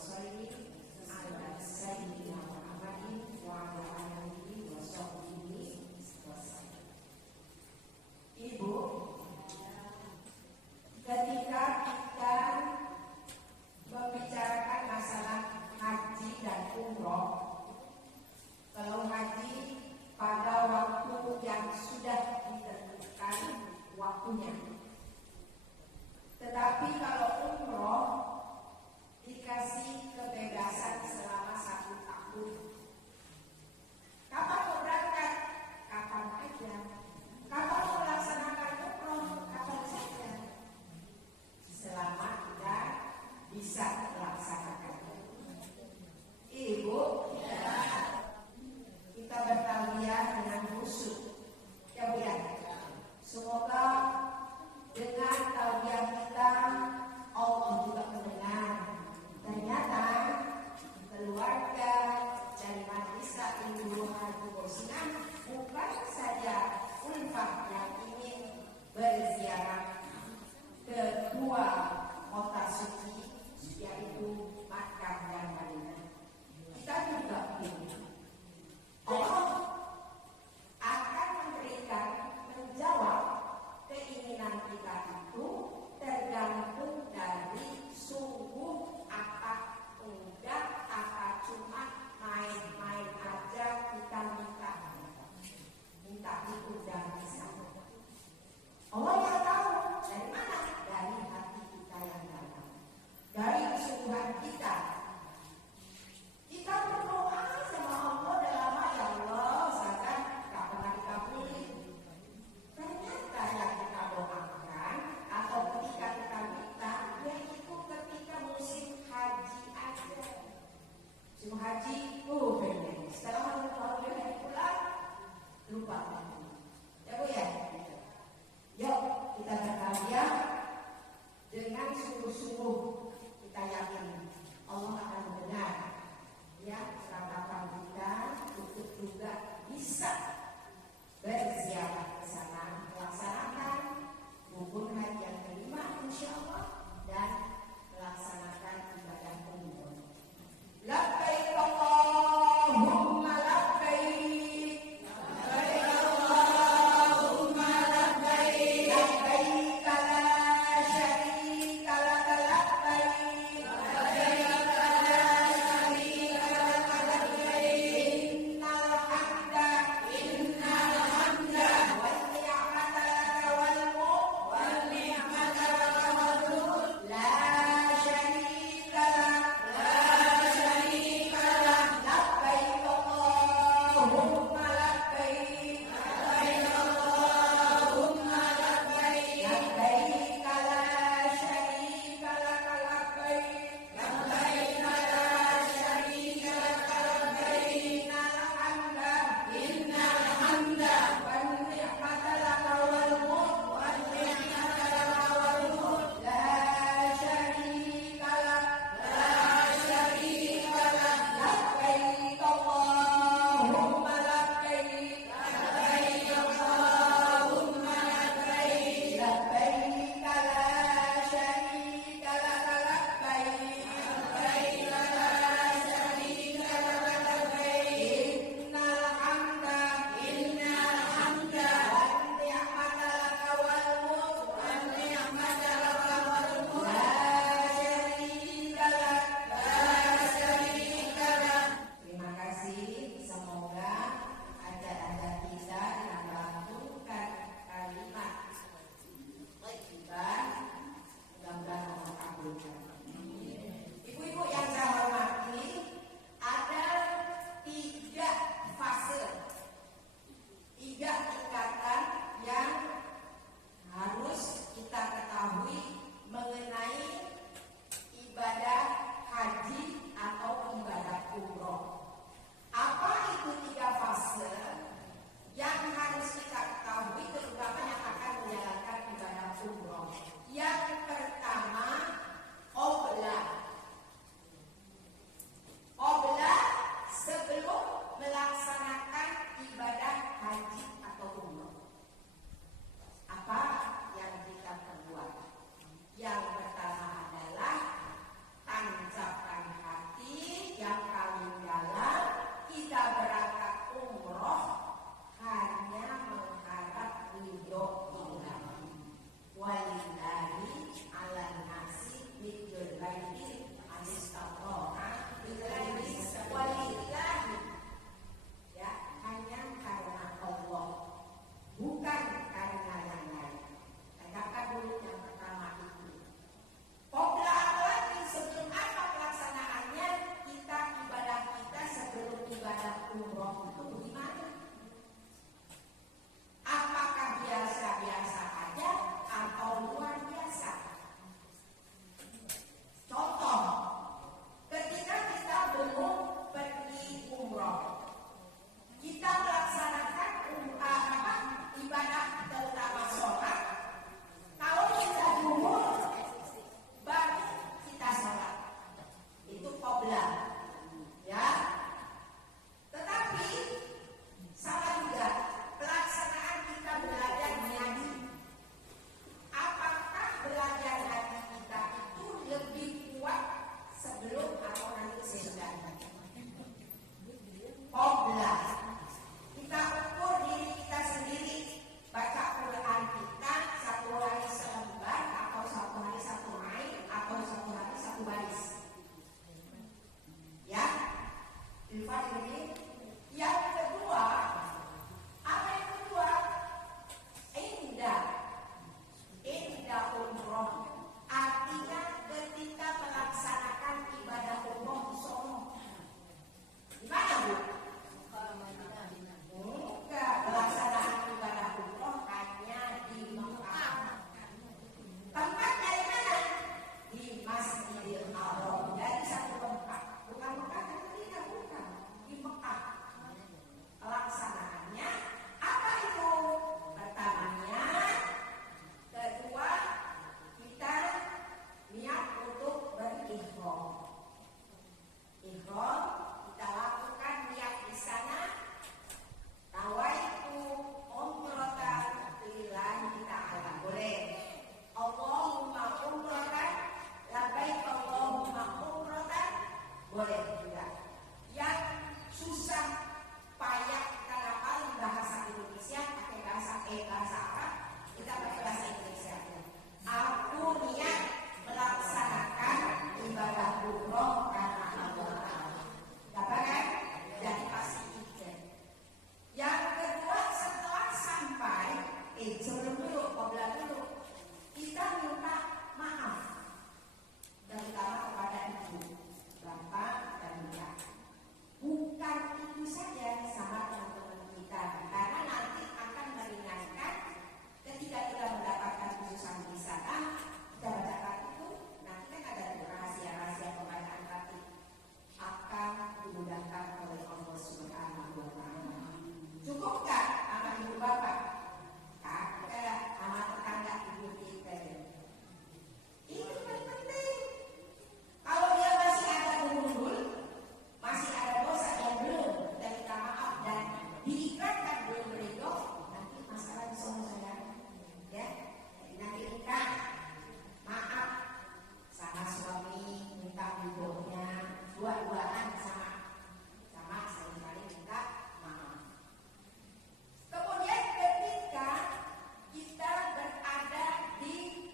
sholli ala sayyidina Muhammadin wa ala alihi wa sahbihi wasallam. Ibu, ketika kita membicarakan masalah haji dan umroh, kalau haji pada waktu yang sudah ditentukan waktunya, tetapi kalau umroh dikasih kebebasan selama 1 tahun. Kapan mau berangkat? Kapan aja. Kapan mau melaksanakan umroh? Kapan saja. Selama kita bisa melaksanakan. Ibu, kita bertausiah dengan khusyuk. Ya Bu ya. Semoga dengan tausiah kita Allah juga mendengar. Ternyata keluarga dari Majelis Taklim Haji Bosna bukan saja ulfah yang ingin berziarah ke 2 kota suci, yaitu Makkah dan Madinah. Kita juga ingin Allah akan memberikan, menjawab keinginan kita itu tergantung dari sungguh apa enggak, apa cuma main-main aja kita minta itu dan bisa. Allah yang tahu dari mana, dari hati kita yang dalam, dari kesungguhan kita. Kita berdoa sama Allah dalam ya Allah, misalkan gak pernah dikabuli. Ternyata yang kita doakan atau ketika kita minta, yaitu ketika musim haji aja. Musim haji, benar. Setelah mengetahui hari pulang, lupa lagi. Ya Bu ya? Yuk kita berkarya dengan sungguh-sungguh, kita yakin Allah akan mendengar ya ratapan kita untuk juga bisa berziarah ke sana, melaksanakan rukun haji yang kelima insyaallah dan melaksanakan ibadah umroh. Labbaik Allahumma labbaik. Labbaik dua-duaan sama saling minta maaf. Kemudian ketika kita berada di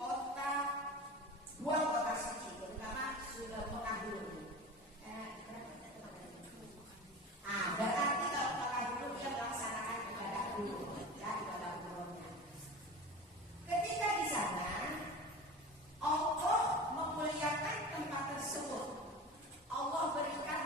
dua kota suci, terutama sudah Mekah dulu. Berarti kalau Mekah dulu dia melaksanakan ibadah dulu, ya, ibadah umrohnya. Ketika di sana Allah memuliakan tempat tersebut. Allah berikan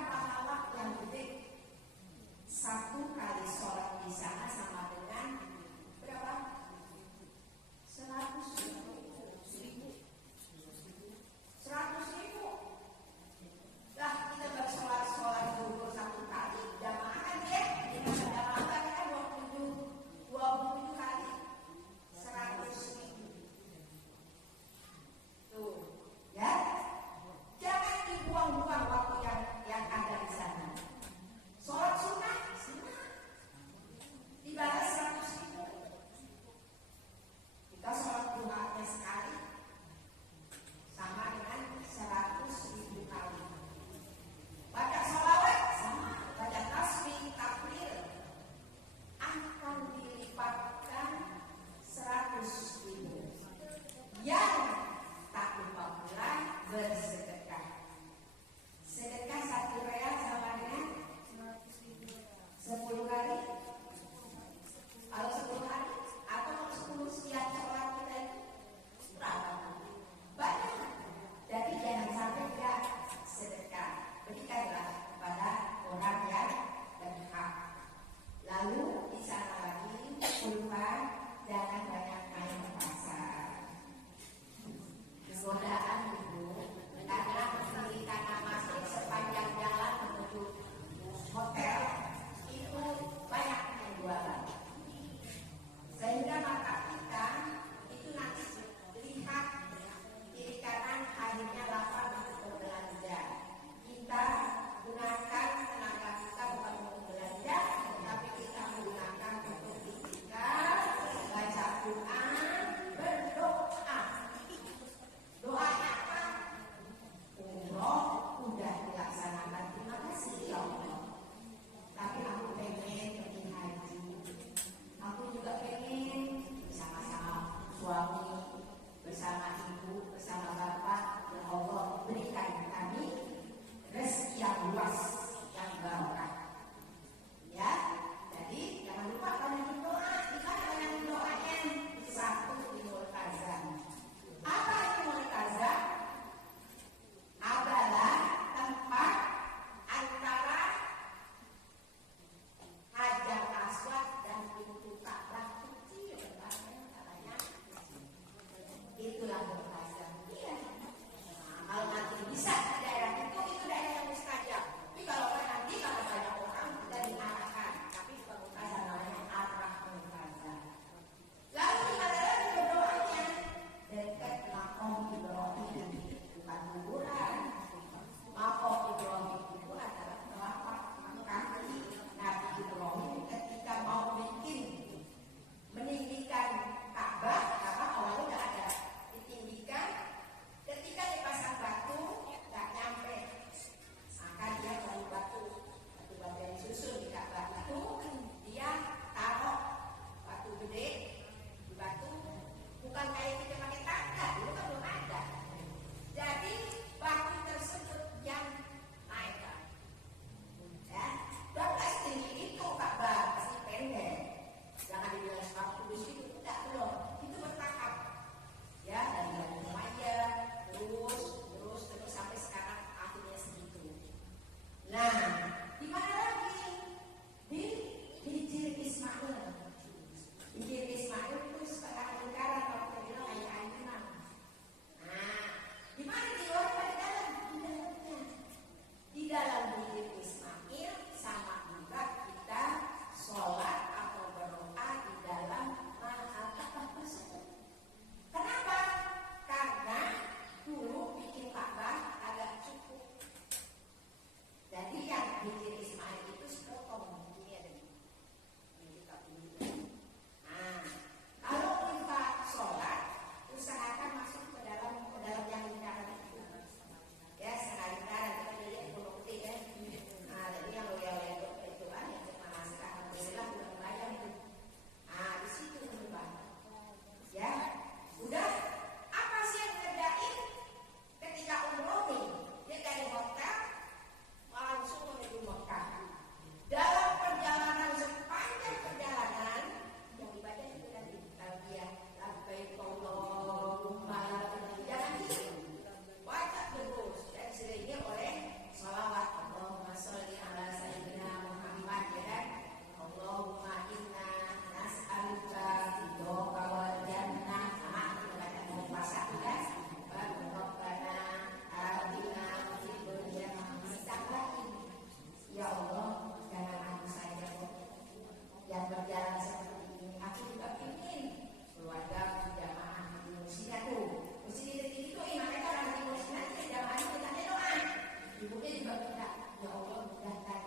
juga kita, ya Allah mudahkan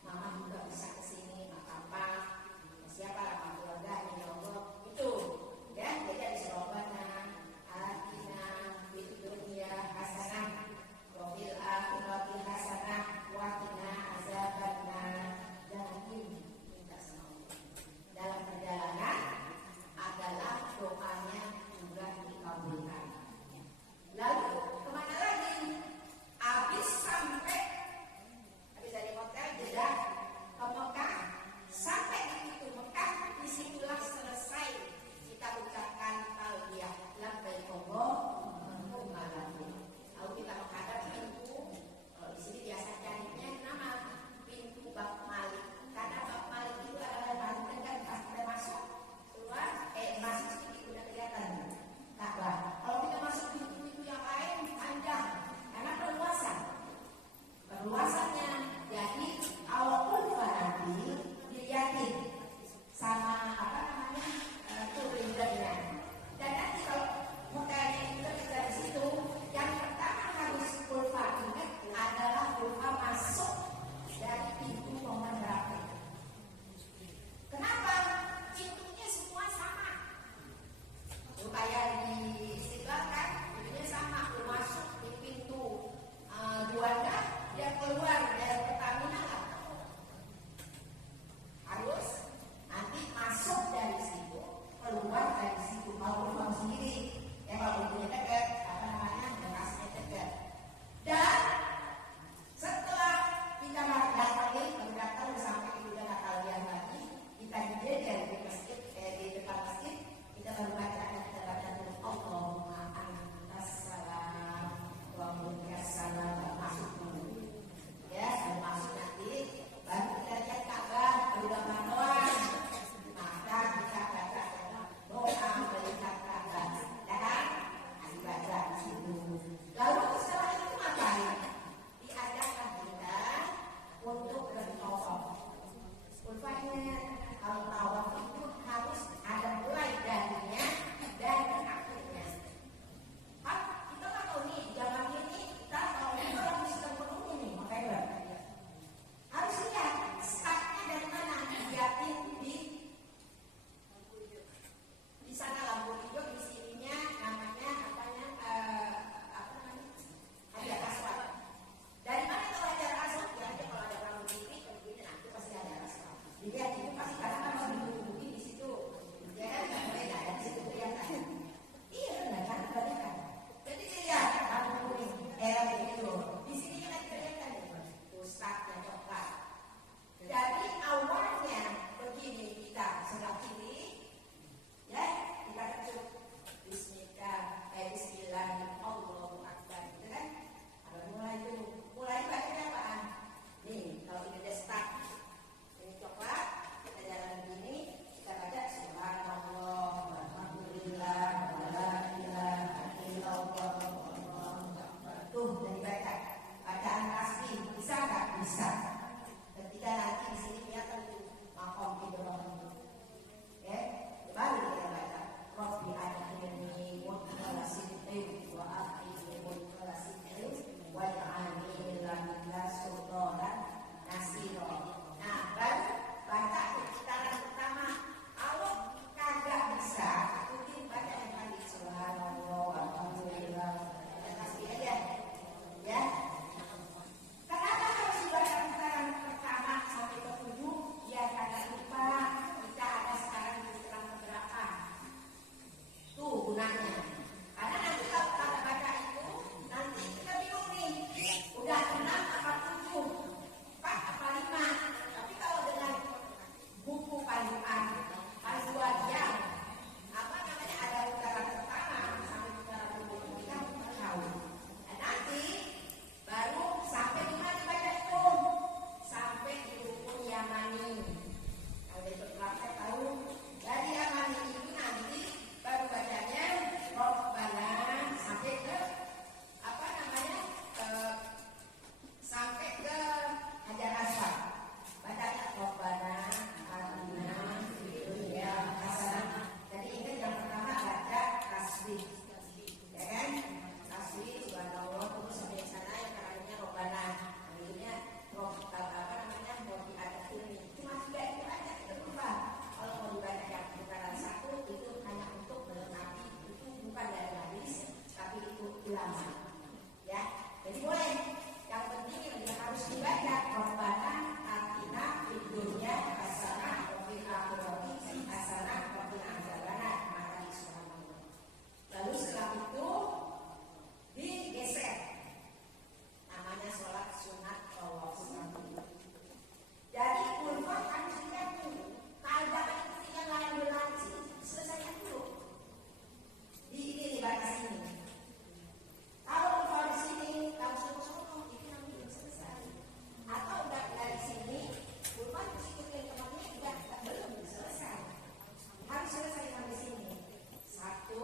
mama juga bisa kesini, apa siapa lah keluarga ya Allah itu ya. Jadi ada serobana atina fid dunya hasanah wa fil akhirati hasanah wa qina azabannar. Dan ini minta sama Allah dalam perjalanan adalah doanya juga dikabulkan. Lalu kemana lagi? Habis dari hotel jeda ke Mekah, sampai di pintu Mekah, disitulah selesai kita ucapkan talbiyah labbaik Allahumma labbaik. Lalu kita menghadap pintu, di sini biasa carinya nama pintu Bab Malik, karena Bab Malik itu adalah paling dekat pas kita masuk keluar, masuk sedikit udah kelihatan Ka'bah. Kalau kita masuk pintu-pintu yang lain panjang karena perluasan